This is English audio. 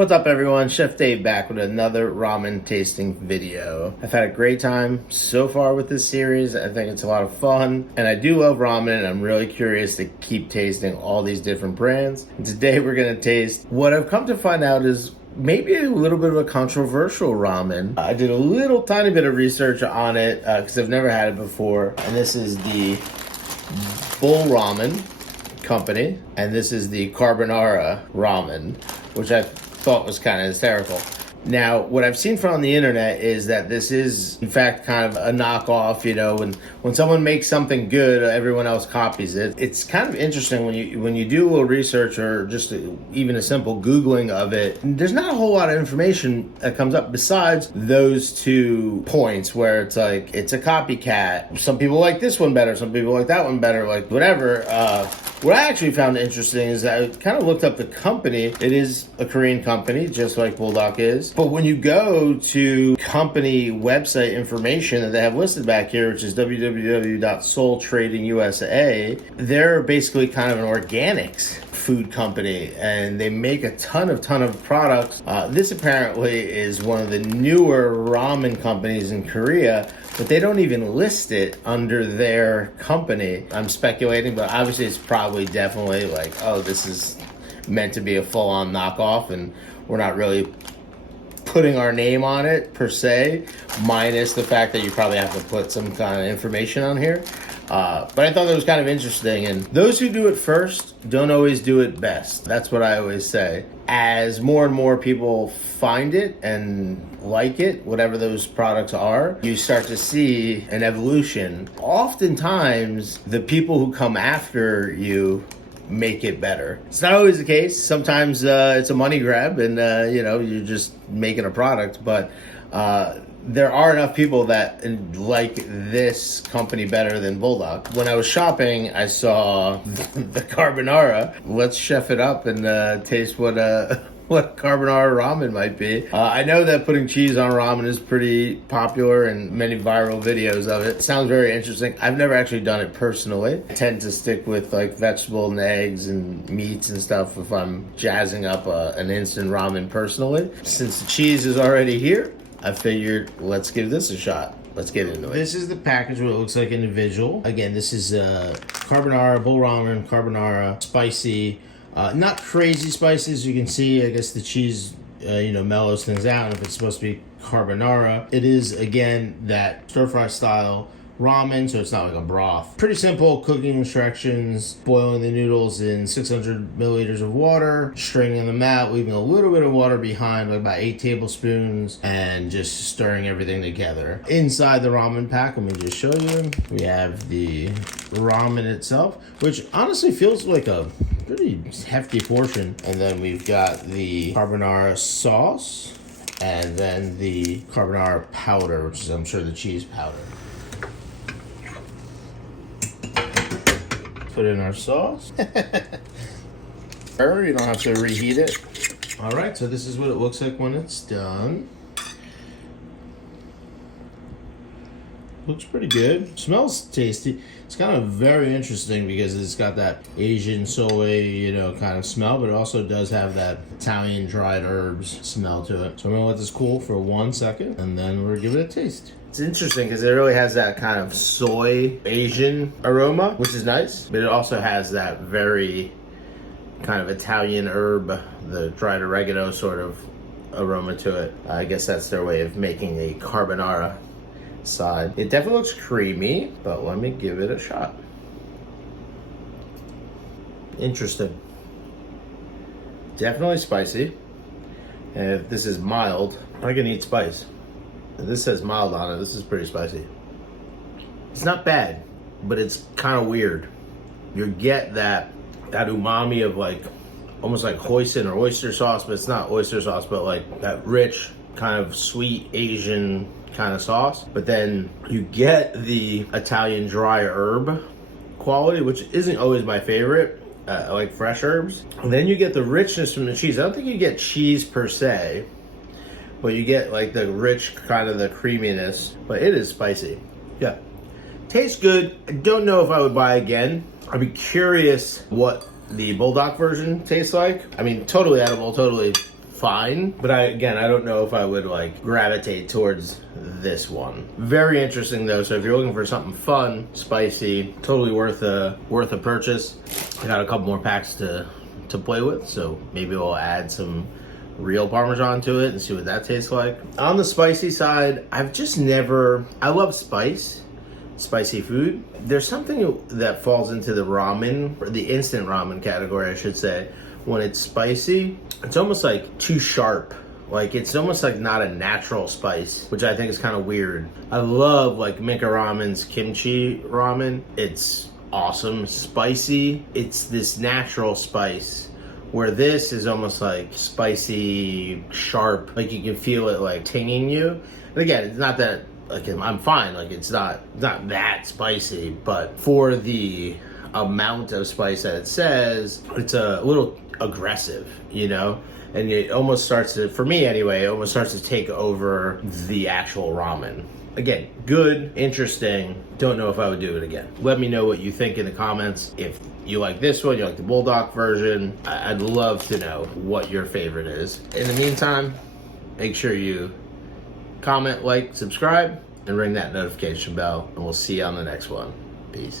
What's up everyone, Chef Dave back with another ramen tasting video. I've had a great time so far with this series. I think it's a lot of fun and I do love ramen and I'm really curious to keep tasting all these different brands. And today we're going to taste what I've come to find out is maybe a little bit of a controversial ramen. I did a little tiny bit of research on it because I've never had it before, and this is the Bulramen company and this is the Carbonara ramen, which I thought was kind of hysterical. Now, what I've seen from on the internet is that this is, in fact, kind of a knockoff. You know, when someone makes something good, everyone else copies it. It's kind of interesting when you do a little research or just even a simple Googling of it. There's not a whole lot of information that comes up besides those 2 points where it's like, it's a copycat. Some people like this one better, some people like that one better, like whatever. What I actually found interesting is I kind of looked up the company. It is a Korean company, just like Bulldog is. But when you go to company website information that they have listed back here, which is www.soultradingusa, they're basically kind of an organics food company and they make a ton of products. This apparently is one of the newer ramen companies in Korea, but they don't even list it under their company. I'm speculating, but obviously it's probably definitely like, oh, this is meant to be a full-on knockoff and we're not really putting our name on it per se, minus the fact that you probably have to put some kind of information on here. But I thought that was kind of interesting, and those who do it first don't always do it best. That's what I always say. As more and more people find it and like it, whatever those products are, you start to see an evolution. Oftentimes, the people who come after you make it better. It's not always the case. Sometimes it's a money grab and you know, you're just making a product, but there are enough people that like this company better than Bulldog. When I was shopping, I saw the carbonara. Let's chef it up and taste what carbonara ramen might be. I know that putting cheese on ramen is pretty popular and many viral videos of it. Sounds very interesting. I've never actually done it personally. I tend to stick with like vegetable and eggs and meats and stuff if I'm jazzing up an instant ramen personally. Since the cheese is already here, I figured let's give this a shot. Let's get into it. This is the package, what it looks like individual. Again, this is carbonara, Bulramen Carbonara, spicy. Not crazy spicy, as you can see. I guess the cheese, mellows things out. And if it's supposed to be carbonara, it is, again, that stir-fry style ramen, so it's not like a broth. Pretty simple cooking instructions. Boiling the noodles in 600 milliliters of water, straining them out, leaving a little bit of water behind, like about 8 tablespoons, and just stirring everything together. Inside the ramen pack, let me just show you, we have the ramen itself, which honestly feels like a pretty hefty portion. And then we've got the carbonara sauce, and then the carbonara powder, which is, I'm sure, the cheese powder. Put in our sauce. You don't have to reheat it. All right, so this is what it looks like when it's done. Looks pretty good. Smells tasty. It's kind of very interesting because it's got that Asian soy, kind of smell, but it also does have that Italian dried herbs smell to it. So I'm gonna let this cool for 1 second and then we'll give it a taste. It's interesting because it really has that kind of soy Asian aroma, which is nice, but it also has that very kind of Italian herb, the dried oregano sort of aroma to it. I guess that's their way of making a carbonara side. It definitely looks creamy, but let me give it a shot. Interesting. Definitely spicy. And if this is mild, I can eat spice. This says mild on it. This is pretty spicy. It's not bad, but it's kind of weird. You get that umami of like almost like hoisin or oyster sauce, but it's not oyster sauce, but like that rich kind of sweet Asian kind of sauce. But then you get the Italian dry herb quality, which isn't always my favorite. I like fresh herbs. And then you get the richness from the cheese. I don't think you get cheese per se, but you get like the rich kind of the creaminess, but it is spicy. Yeah, tastes good. I don't know if I would buy again. I'd be curious what the Bulldog version tastes like. I mean, totally edible, totally fine, but I don't know if I would like gravitate towards this one. Very interesting though. So if you're looking for something fun, spicy, totally worth a purchase. I got a couple more packs to play with, so maybe we'll add some real Parmesan to it and see what that tastes like. On the spicy side, I've just never, I love spicy food. There's something that falls into the ramen, or the instant ramen category, I should say. When it's spicy, it's almost like too sharp. Like it's almost like not a natural spice, which I think is kind of weird. I love like Minka Ramen's kimchi ramen. It's awesome, spicy. It's this natural spice, where this is almost like spicy, sharp, like you can feel it like tinging you. And again, it's not that, like I'm fine, like it's not that spicy, but for the amount of spice that it says, it's a little aggressive, you know? And it almost starts to, for me anyway, it almost starts to take over the actual ramen. Again, good, interesting. Don't know if I would do it again. Let me know what you think in the comments. If you like this one, you like the Bulldog version, I'd love to know what your favorite is. In the meantime, make sure you comment, like, subscribe, and ring that notification bell, and we'll see you on the next one. Peace.